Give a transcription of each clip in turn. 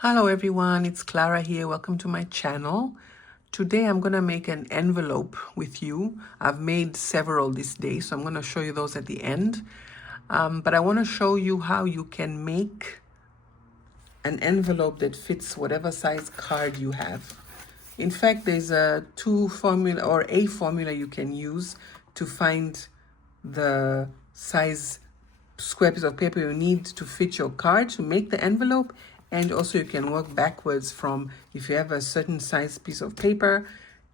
Hello everyone, it's Clara here. Welcome to my channel. Today I'm going to make an envelope with you. I've made several this day, so I'm going to show you those at the end. But I want to show you how you can make an envelope that fits whatever size card you have. In fact, there's a formula you can use to find the size square piece of paper you need to fit your card to make the envelope. And also you can work backwards from if you have a certain size piece of paper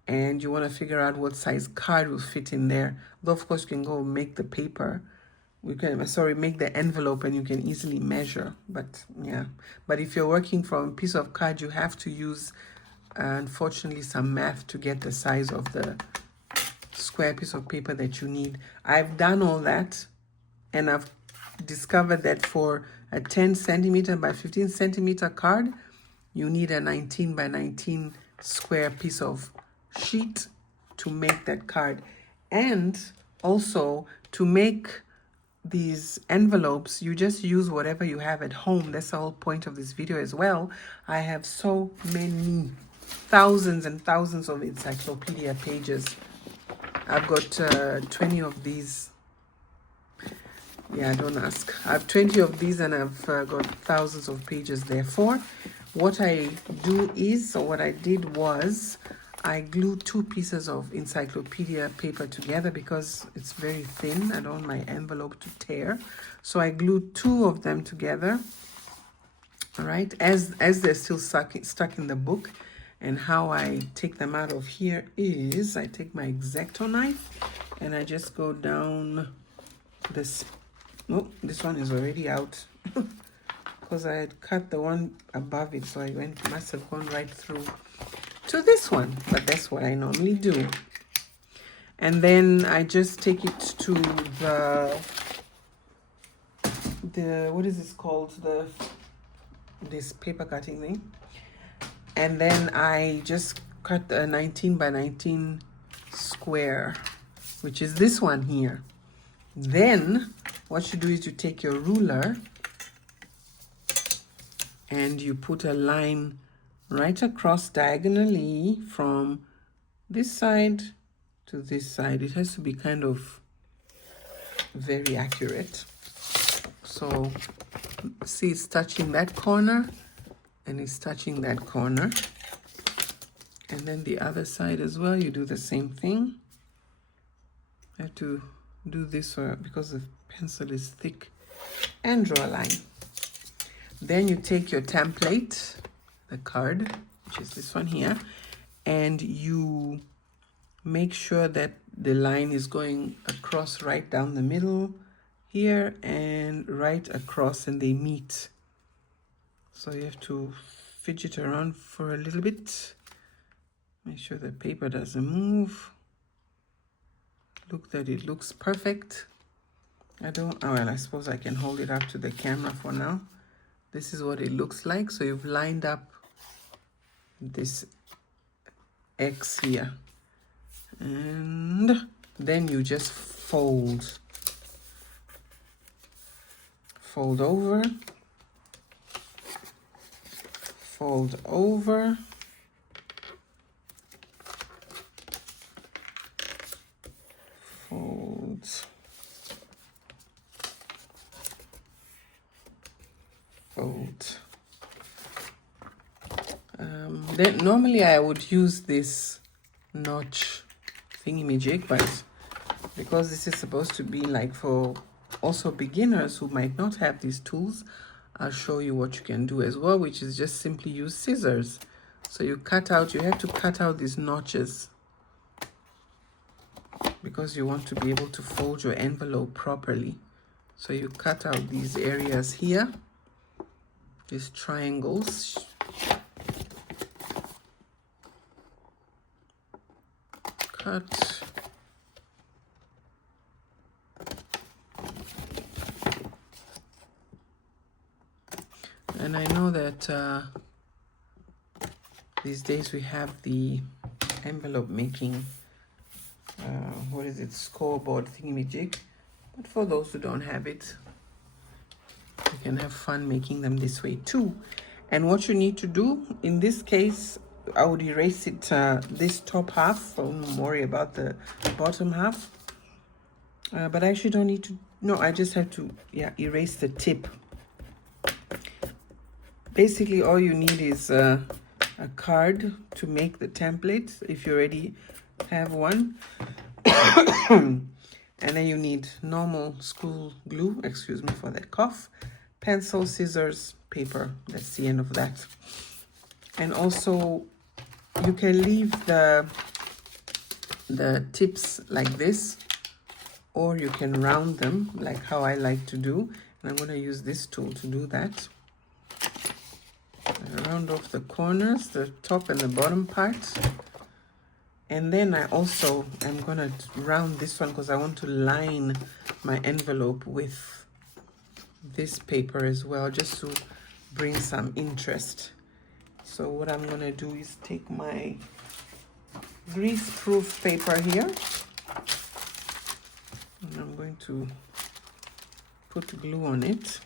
and you want to figure out what size card will fit in there. Though of course you can go make the paper. Make the envelope and you can easily measure. But yeah, but if you're working from a piece of card, you have to use unfortunately some math to get the size of the square piece of paper that you need. I've done all that and I've discovered that for a 10 centimeter by 15 centimeter card, you need a 19 by 19 square piece of sheet to make that card. And also to make these envelopes, you just use whatever you have at home. That's the whole point of this video as well. I have so many thousands and thousands of encyclopedia pages. I've got 20 of these. Yeah, don't ask. I have 20 of these and I've got thousands of pages therefore. What I did was I glued two pieces of encyclopedia paper together because it's very thin. I don't want my envelope to tear. So I glued two of them together. All right, as they're still stuck in the book. And how I take them out of here is I take my X-Acto knife and I just go down this. Oh, this one is already out because I had cut the one above it, so I must have gone right through to this one, but that's what I normally do. And then I just take it to the what is this called, this paper cutting thing, and then I just cut a 19 by 19 square, which is this one here. Then what you do is you take your ruler and you put a line right across diagonally from this side to this side. It has to be kind of very accurate. So see, it's touching that corner and it's touching that corner. And then the other side as well, you do the same thing. I have to do this because the pencil is thick, and draw a line. Then you take your template, the card, which is this one here, and you make sure that the line is going across right down the middle here and right across, and they meet. So you have to fidget around for a little bit. Make sure the paper doesn't move. Look that it looks perfect. I suppose I can hold it up to the camera for now. This is what it looks like. So you've lined up this X here. And then you just fold over, fold over, fold, fold. Then normally I would use this notch thingy-majig, but because this is supposed to be like for also beginners who might not have these tools, I'll show you what you can do as well, which is just simply use scissors. So you have to cut out these notches because you want to be able to fold your envelope properly. So you cut out these areas here, these triangles. Cut. And I know that these days we have the envelope making, scoreboard thingy-majig. But for those who don't have it, you can have fun making them this way too. And what you need to do, in this case, I would erase it, this top half. I won't worry about the bottom half. But I actually don't need to, no, I just have to, yeah, erase the tip. Basically, all you need is a card to make the template, if you already have one. And then you need normal school glue, excuse me for that cough, pencil, scissors, paper. That's the end of that. And also, you can leave the tips like this, or you can round them like how I like to do. And I'm going to use this tool to do that. Round off the corners, the top and the bottom part. And then I also am going to round this one because I want to line my envelope with this paper as well, just to bring some interest. So what I'm going to do is take my grease-proof paper here, and I'm going to put glue on it.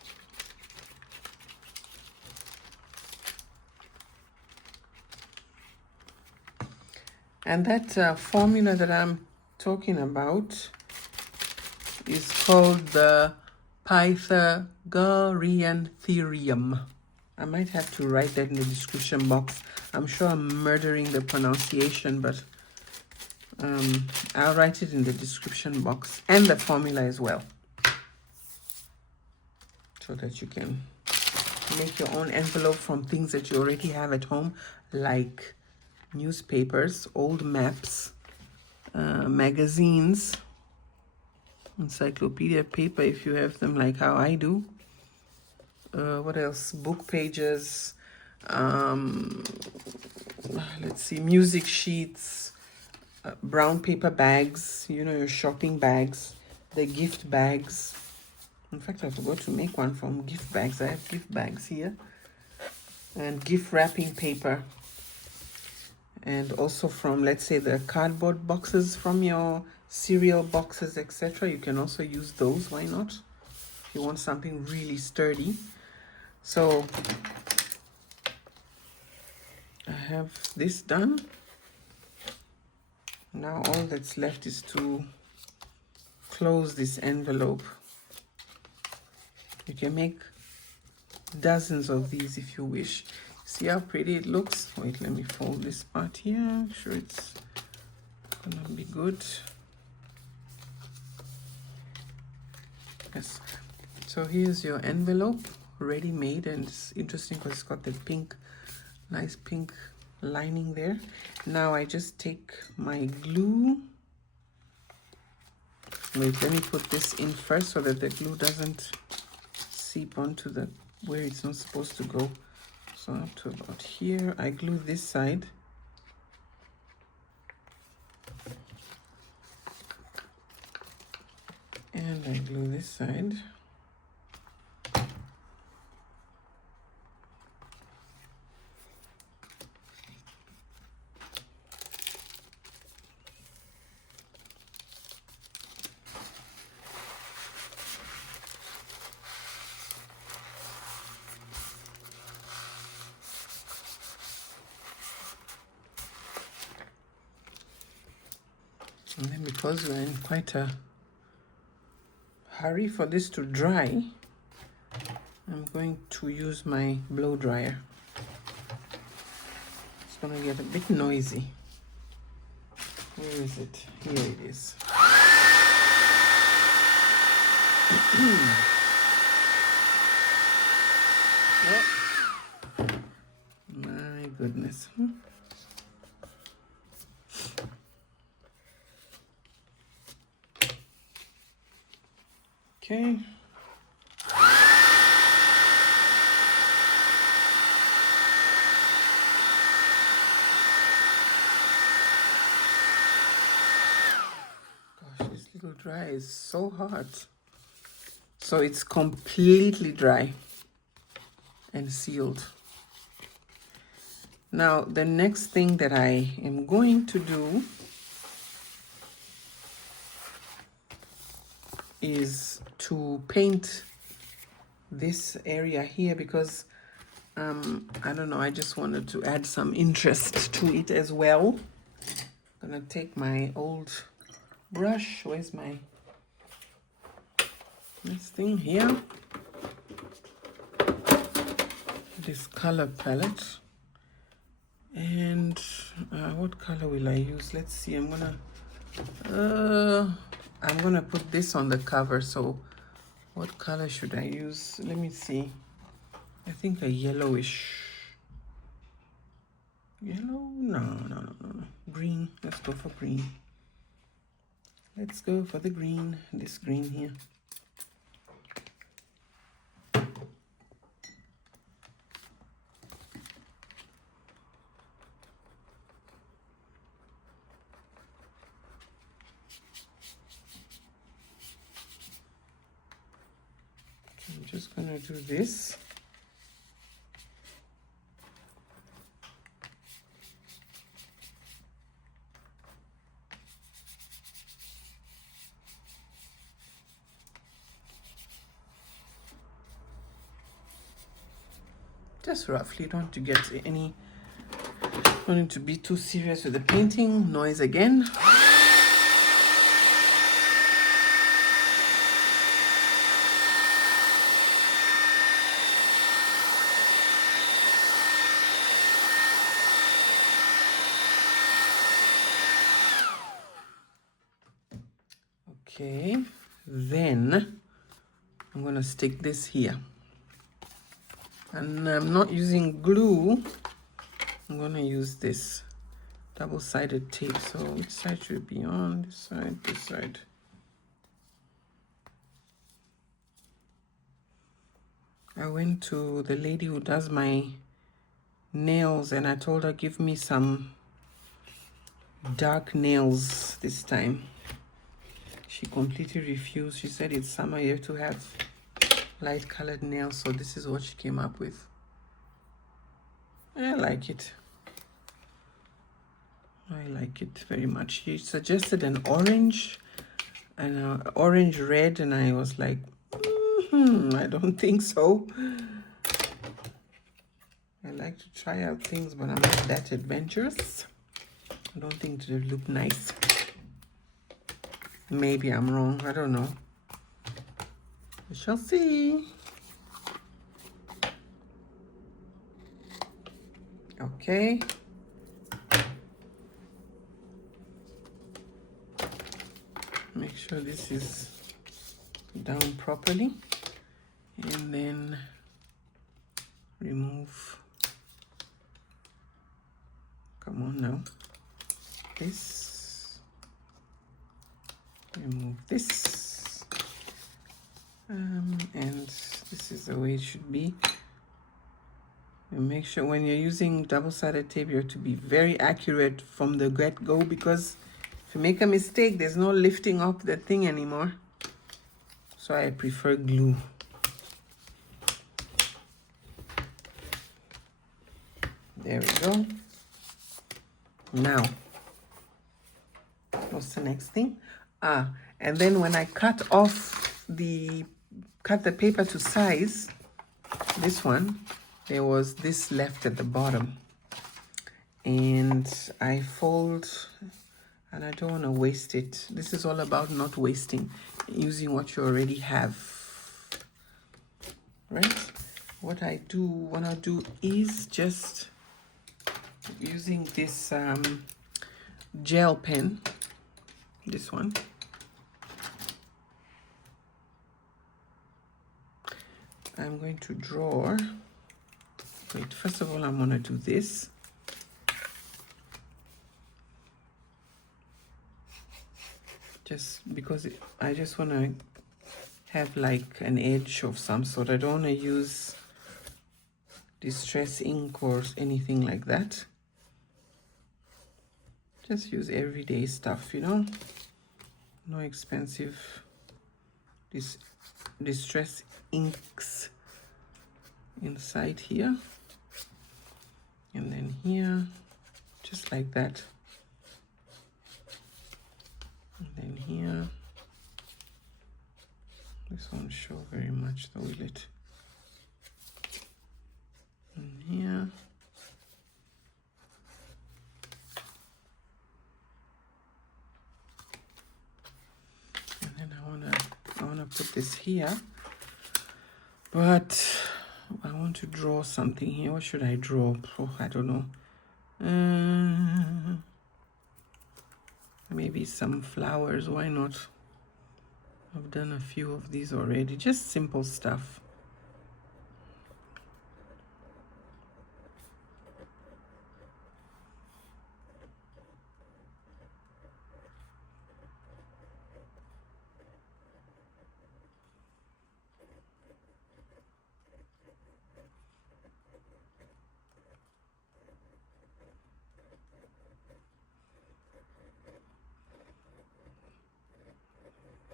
And that formula that I'm talking about is called the Pythagorean Theorem. I might have to write that in the description box. I'm sure I'm murdering the pronunciation, but I'll write it in the description box, and the formula as well, so that you can make your own envelope from things that you already have at home, like newspapers, old maps, magazines, encyclopedia paper if you have them like how I do. What else? Book pages, let's see, music sheets, brown paper bags, you know, your shopping bags, the gift bags. In fact, I forgot to make one from gift bags. I have gift bags here. And gift wrapping paper. And also from, let's say, the cardboard boxes from your cereal boxes, etc. You can also use those. Why not? If you want something really sturdy. So I have this done. Now all that's left is to close this envelope. You can make dozens of these if you wish. See how pretty it looks? Wait, let me fold this part here. I'm sure it's gonna be good. Yes. So here's your envelope, ready made, and it's interesting because it's got the pink, nice pink lining there. Now I just take my glue. Wait, let me put this in first so that the glue doesn't seep onto the where it's not supposed to go. So up to about here, I glue this side. And I glue this side. And then because we're in quite a hurry for this to dry, I'm going to use my blow dryer. It's going to get a bit noisy. Where is it? Here it is. Oh, my goodness. Okay. Gosh, this little dry is so hot. So it's completely dry and sealed. Now, the next thing that I am going to do is to paint this area here, because I don't know, I just wanted to add some interest to it as well. I'm gonna take my old brush. Where's this thing here? This color palette. And what color will I use? Let's see. I'm gonna put this on the cover. So what color should I use? Let me see. I think a yellowish. Yellow? No. Green. Let's go for green. Let's go for the green. This green here. I'm just gonna do this. Just roughly, don't to get any, don't need to be too serious with the painting. Noise again. Okay, then I'm gonna stick this here. And I'm not using glue. I'm gonna use this double-sided tape. So which side should it be on? This side, this side. I went to the lady who does my nails and I told her, give me some dark nails this time. She completely refused. She said it's summer, you have to have light colored nails. So this is what she came up with. I like it. I like it very much. She suggested an orange and orange red, and I was like, I don't think so. I like to try out things, but I'm not that adventurous. I don't think it would look nice. Maybe I'm wrong. I don't know. We shall see. Okay. Make sure this is down properly. And then remove. Come on now. This. Remove this. And this is the way it should be. And make sure when you're using double-sided tape, you have to be very accurate from the get-go, because if you make a mistake, there's no lifting up the thing anymore. So I prefer glue. There we go. Now, what's the next thing? And then when I cut the paper to size, this one, there was this left at the bottom. And I fold, and I don't want to waste it. This is all about not wasting, using what you already have. Right? What I want to do is just using this gel pen, this one. I'm going to draw. Wait, first of all, I'm going to do this. Just because I just want to have like an edge of some sort. I don't want to use distress ink or anything like that. Just use everyday stuff, you know. No expensive distress inks inside here. And then here, just like that. And then here, this won't show very much though, will it? And here. And then I wanna put this here. But I want to draw something here. What should I draw? Oh, I don't know. Maybe some flowers. Why not? I've done a few of these already. Just simple stuff.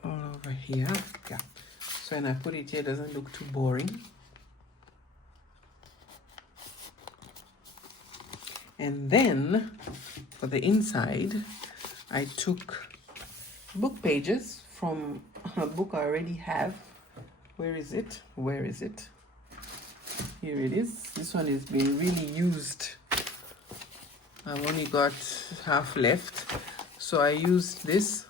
Over here, yeah. So when I put it here, it doesn't look too boring. And then for the inside, I took book pages from a book I already have. Where is it? Where is it? Here it is. This one has been really used. I've only got half left. So I used this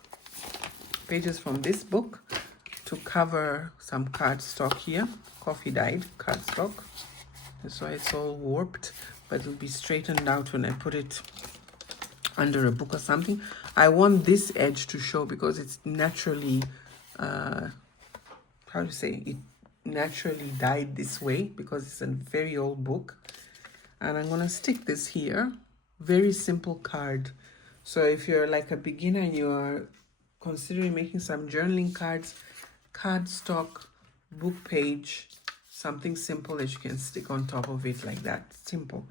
pages from this book to cover some cardstock here, coffee dyed cardstock. That's why it's all warped, but it'll be straightened out when I put it under a book or something. I want this edge to show because it's naturally, how to say, it naturally dyed this way because it's a very old book. And I'm gonna stick this here, very simple card. So if you're like a beginner and you are considering making some journaling cards, cardstock, book page, something simple that you can stick on top of it like that. Simple.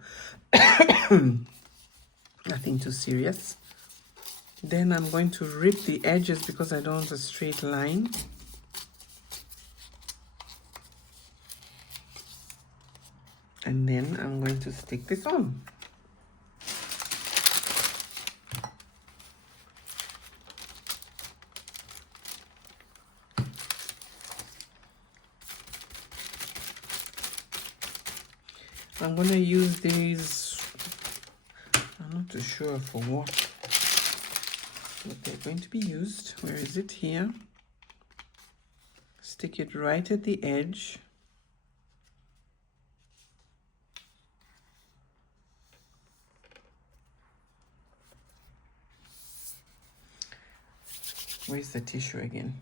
Nothing too serious. Then I'm going to rip the edges because I don't want a straight line. And then I'm going to stick this on. I'm going to use these, I'm not too sure for what, but they're going to be used. Where is it? Here. Stick it right at the edge. Where's the tissue again?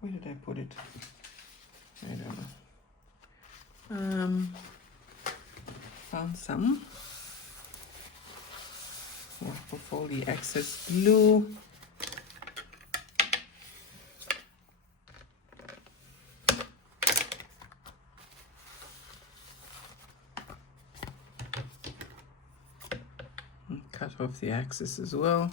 Where did I put it? I don't know. Found some. Wipe off all the excess glue. And cut off the excess as well.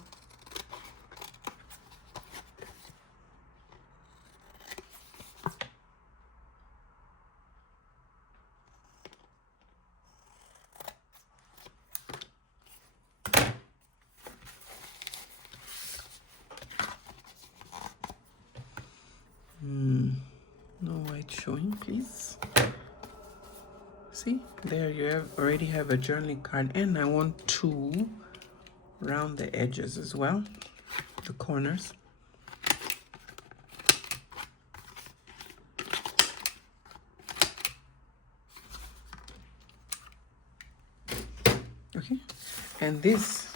No white showing, please. See, there you already have a journaling card, and I want to round the edges as well, the corners. Okay, and this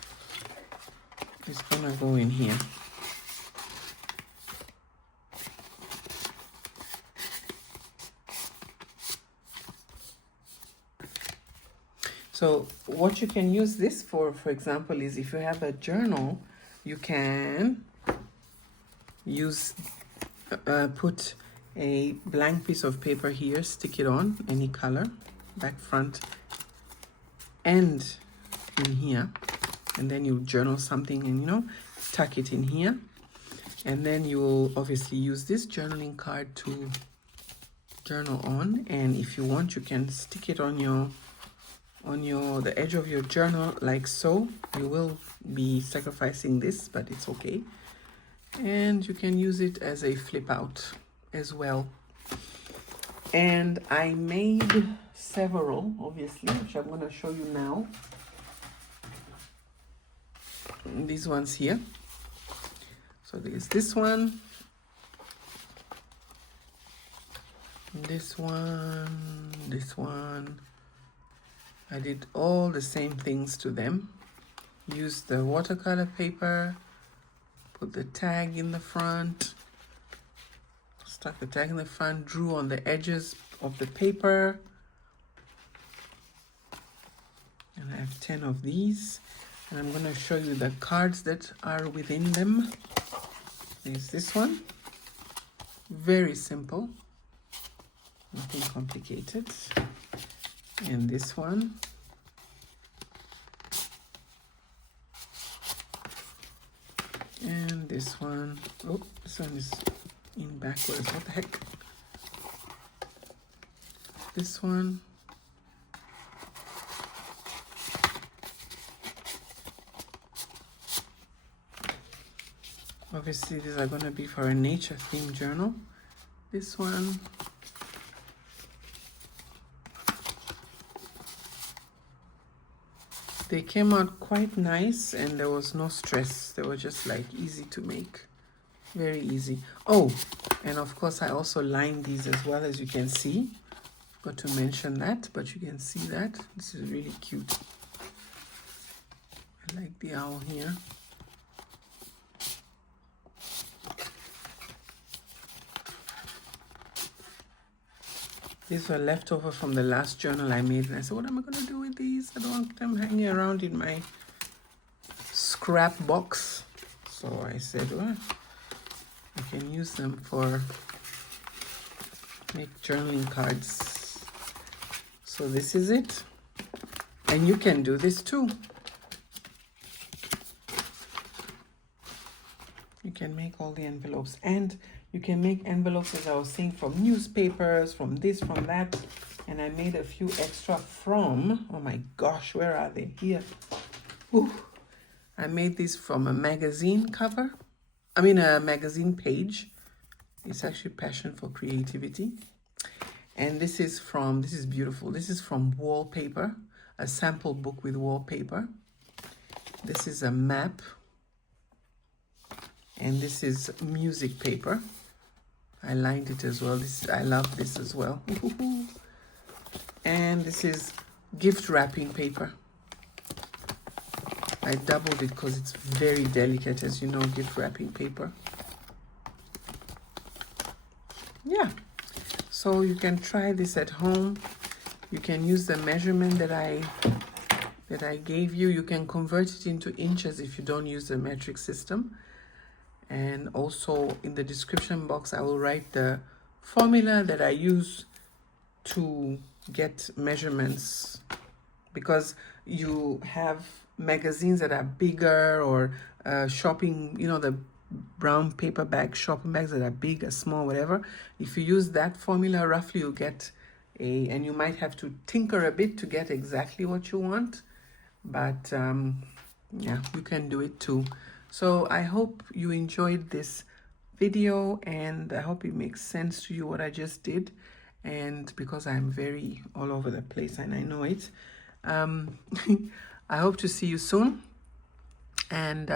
is gonna go in here. So what you can use this for example, is if you have a journal, you can use, put a blank piece of paper here, stick it on any color, back, front, and in here, and then you journal something and, you know, tuck it in here. And then you will obviously use this journaling card to journal on. And if you want, you can stick it on the edge of your journal like so. You will be sacrificing this, but it's okay. And you can use it as a flip out as well. And I made several, obviously, which I'm going to show you now. These ones here. So there's this one, this one. I did all the same things to them. Used the watercolor paper, put the tag in the front, stuck the tag in the front, drew on the edges of the paper. And I have 10 of these. And I'm going to show you the cards that are within them. There's this one. Very simple. Nothing complicated. And this one. And this one. Oh, this one is in backwards. What the heck? This one. Obviously, these are going to be for a nature themed journal. This one. They came out quite nice and there was no stress. They were just like easy to make. Very easy. Oh, and of course I also lined these as well, as you can see. Got to mention that, but you can see that. This is really cute. I like the owl here. These were left over from the last journal I made. And I said, what am I going to do with these? I don't want them hanging around in my scrap box. So I said, well, I can use them for make journaling cards. So this is it. And you can do this too. You can make all the envelopes. And you can make envelopes, as I was saying, from newspapers, from this, from that. And I made a few extra from, oh my gosh, where are they? Here. Ooh. I made this from a magazine cover. I mean, a magazine page. It's actually Passion for Creativity. And this is beautiful. This is from wallpaper, a sample book with wallpaper. This is a map. And this is music paper. I lined it as well. I love this as well. And this is gift wrapping paper. I doubled it because it's very delicate, as you know, gift wrapping paper. Yeah. So you can try this at home. You can use the measurement that I gave you. You can convert it into inches if you don't use the metric system. And also in the description box, I will write the formula that I use to get measurements, because you have magazines that are bigger, or shopping, you know, the brown paper bag, shopping bags that are big or small, whatever. If you use that formula, roughly you'll get and you might have to tinker a bit to get exactly what you want. But yeah, you can do it too. So I hope you enjoyed this video, and I hope it makes sense to you what I just did. And because I'm very all over the place, and I know it, I hope to see you soon. And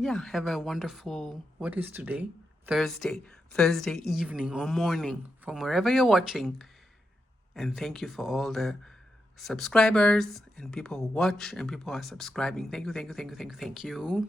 yeah, have a wonderful, what is today? Thursday evening or morning from wherever you're watching. And thank you for all the subscribers and people who watch and people who are subscribing. Thank you.